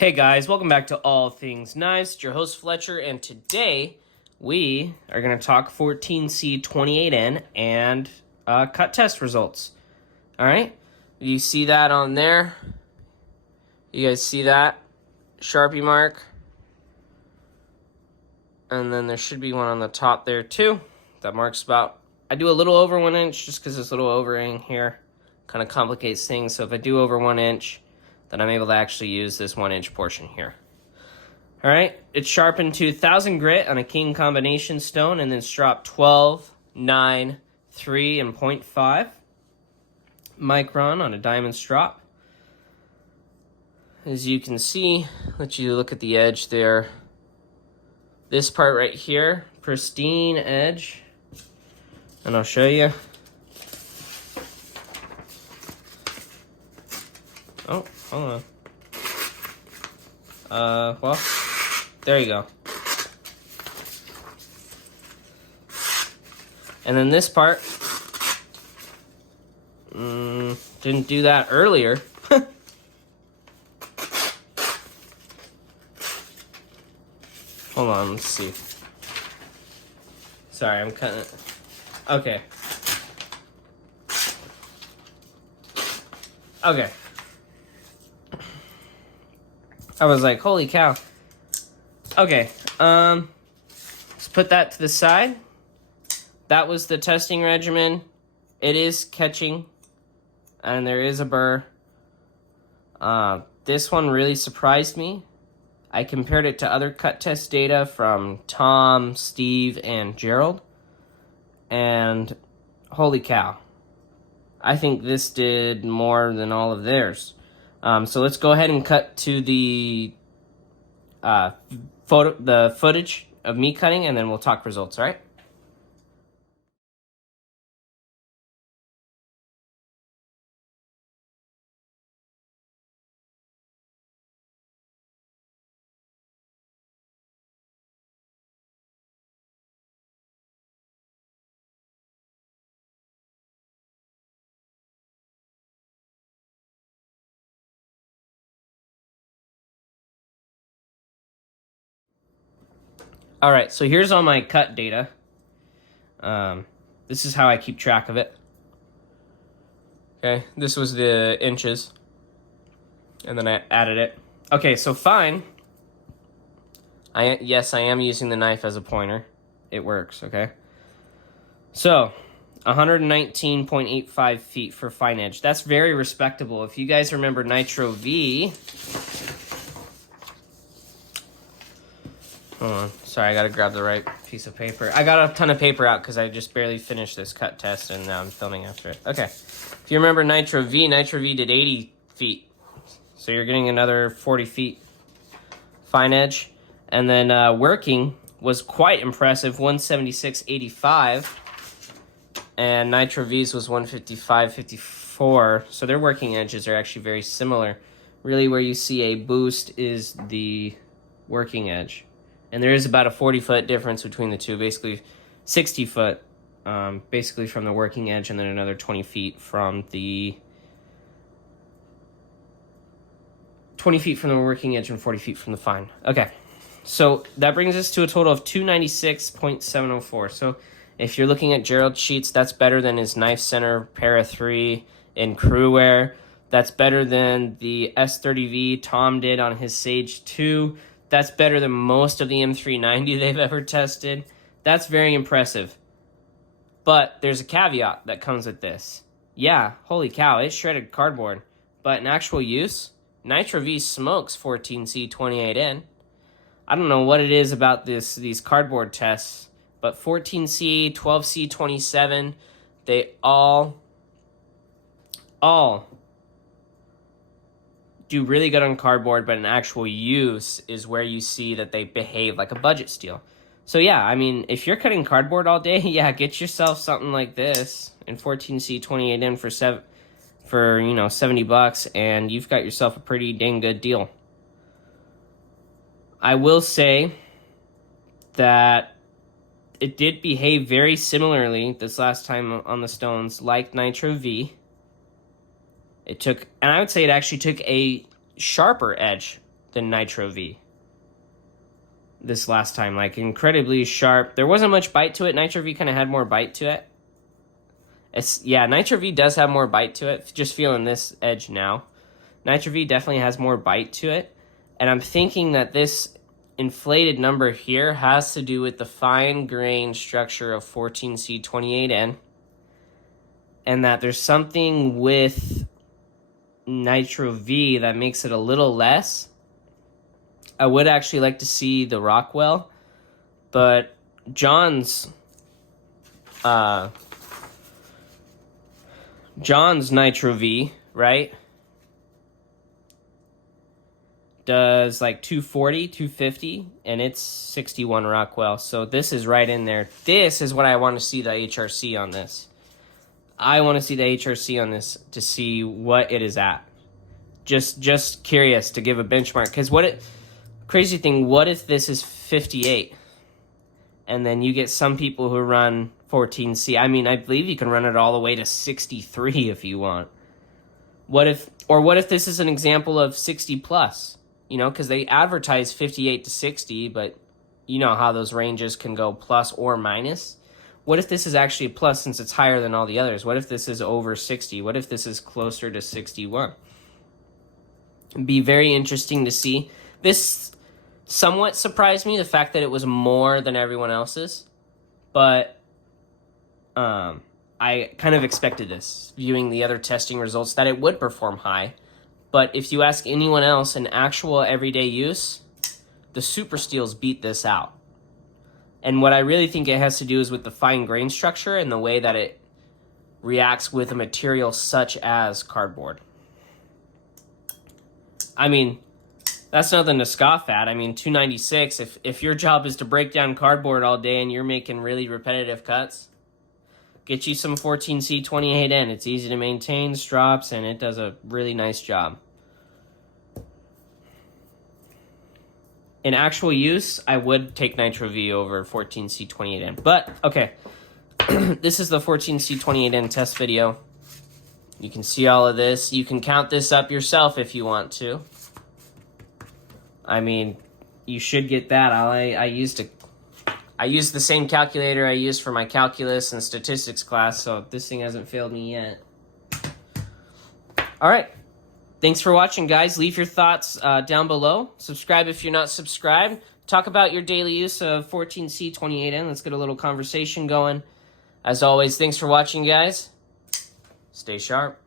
Hey guys, welcome back to All Things Knives. It's your host Fletcher, and today we are going to talk 14C28N and cut test results. Alright, you see that on there? You guys see that? Sharpie mark. And then there should be one on the top there too. That marks about, I do a little over 1 inch just because this little O-ring here kind of complicates things. So if I do over 1 inch, then I'm able to actually use this 1 inch portion here. All right, it's sharpened to 1000 grit on a king combination stone and then strop 12, 9, 3, and 0.5 micron on a diamond strop. As you can see, let you look at the edge there. This part right here, pristine edge, and I'll show you. Oh, hold on. Well, there you go. And then this part, didn't do that earlier. Hold on, let's see. Sorry, I'm kind of... Okay. Okay. I was like, holy cow. Okay, let's put that to the side. That was the testing regimen. It is catching, and there is a burr. This one really surprised me. I compared it to other cut test data from Tom, Steve, and Gerald, and holy cow. I think this did more than all of theirs. So let's go ahead and cut to the footage of me cutting, and then we'll talk results, all right? All right, so here's all my cut data. This is how I keep track of it. Okay, this was the inches, and then I added it. Okay, so fine. Yes, I am using the knife as a pointer. It works, okay? So, 119.85 feet for fine edge. That's very respectable. If you guys remember Nitro V... Hold on. Sorry, I gotta grab the right piece of paper. I got a ton of paper out because I just barely finished this cut test and now I'm filming after it. Okay. If you remember Nitro V did 80 feet. So you're getting another 40 feet fine edge. And then working was quite impressive, 176.85. And Nitro V's was 155.54. So their working edges are actually very similar. Really where you see a boost is the working edge. And there is about a 40-foot difference between the two, basically 60 foot, basically from the working edge, and then another 20 feet from the working edge and 40 feet from the fine. Okay, so that brings us to a total of 296.704. So if you're looking at Gerald's sheets, that's better than his Knife Center Para 3 in Crewwear. That's better than the S30V Tom did on his Sage 2. That's better than most of the M390 they've ever tested. That's very impressive. But there's a caveat that comes with this. Yeah, holy cow, it's shredded cardboard. But in actual use, Nitro V smokes 14C28N. I don't know what it is about these cardboard tests, but 14C, 12C27, they all do really good on cardboard, but in actual use is where you see that they behave like a budget steel. So yeah, I mean, if you're cutting cardboard all day, yeah, get yourself something like this in 14C28N for you know, $70, and you've got yourself a pretty dang good deal. I will say that it did behave very similarly this last time on the stones, like Nitro V. It took, and I would say it actually took a sharper edge than Nitro V. This last time, like incredibly sharp. There wasn't much bite to it. Nitro V kind of had more bite to it. Yeah, Nitro V does have more bite to it. Just feeling this edge now. Nitro V definitely has more bite to it. And I'm thinking that this inflated number here has to do with the fine grain structure of 14C28N. And that there's something with Nitro V that makes it a little less. I would actually like to see the Rockwell, but John's Nitro V, right, does like 240, 250, and it's 61 Rockwell. So this is right in there. This is what I want to see the HRC on this. I want to see the HRC on this to see what it is at. Just curious to give a benchmark, because crazy thing, what if this is 58? And then you get some people who run 14C. I mean, I believe you can run it all the way to 63 if you want. What if this is an example of 60 plus? You know, because they advertise 58 to 60, but you know how those ranges can go plus or minus. What if this is actually a plus since it's higher than all the others? What if this is over 60? What if this is closer to 61? It'd be very interesting to see. This somewhat surprised me, the fact that it was more than everyone else's, but I kind of expected this, viewing the other testing results, that it would perform high. But if you ask anyone else in actual everyday use, the Super Steels beat this out. And what I really think it has to do is with the fine grain structure and the way that it reacts with a material such as cardboard. I mean, that's nothing to scoff at. I mean, 296, if your job is to break down cardboard all day and you're making really repetitive cuts, get you some 14C28N. It's easy to maintain, strops, and it does a really nice job. In actual use, I would take Nitro V over 14C28N. But, okay, this is the 14C28N test video. You can see all of this. You can count this up yourself if you want to. I mean, you should get that. I used the same calculator I used for my calculus and statistics class, so this thing hasn't failed me yet. All right. Thanks for watching, guys. Leave your thoughts down below. Subscribe if you're not subscribed. Talk about your daily use of 14C28N. Let's get a little conversation going. As always, thanks for watching, guys. Stay sharp.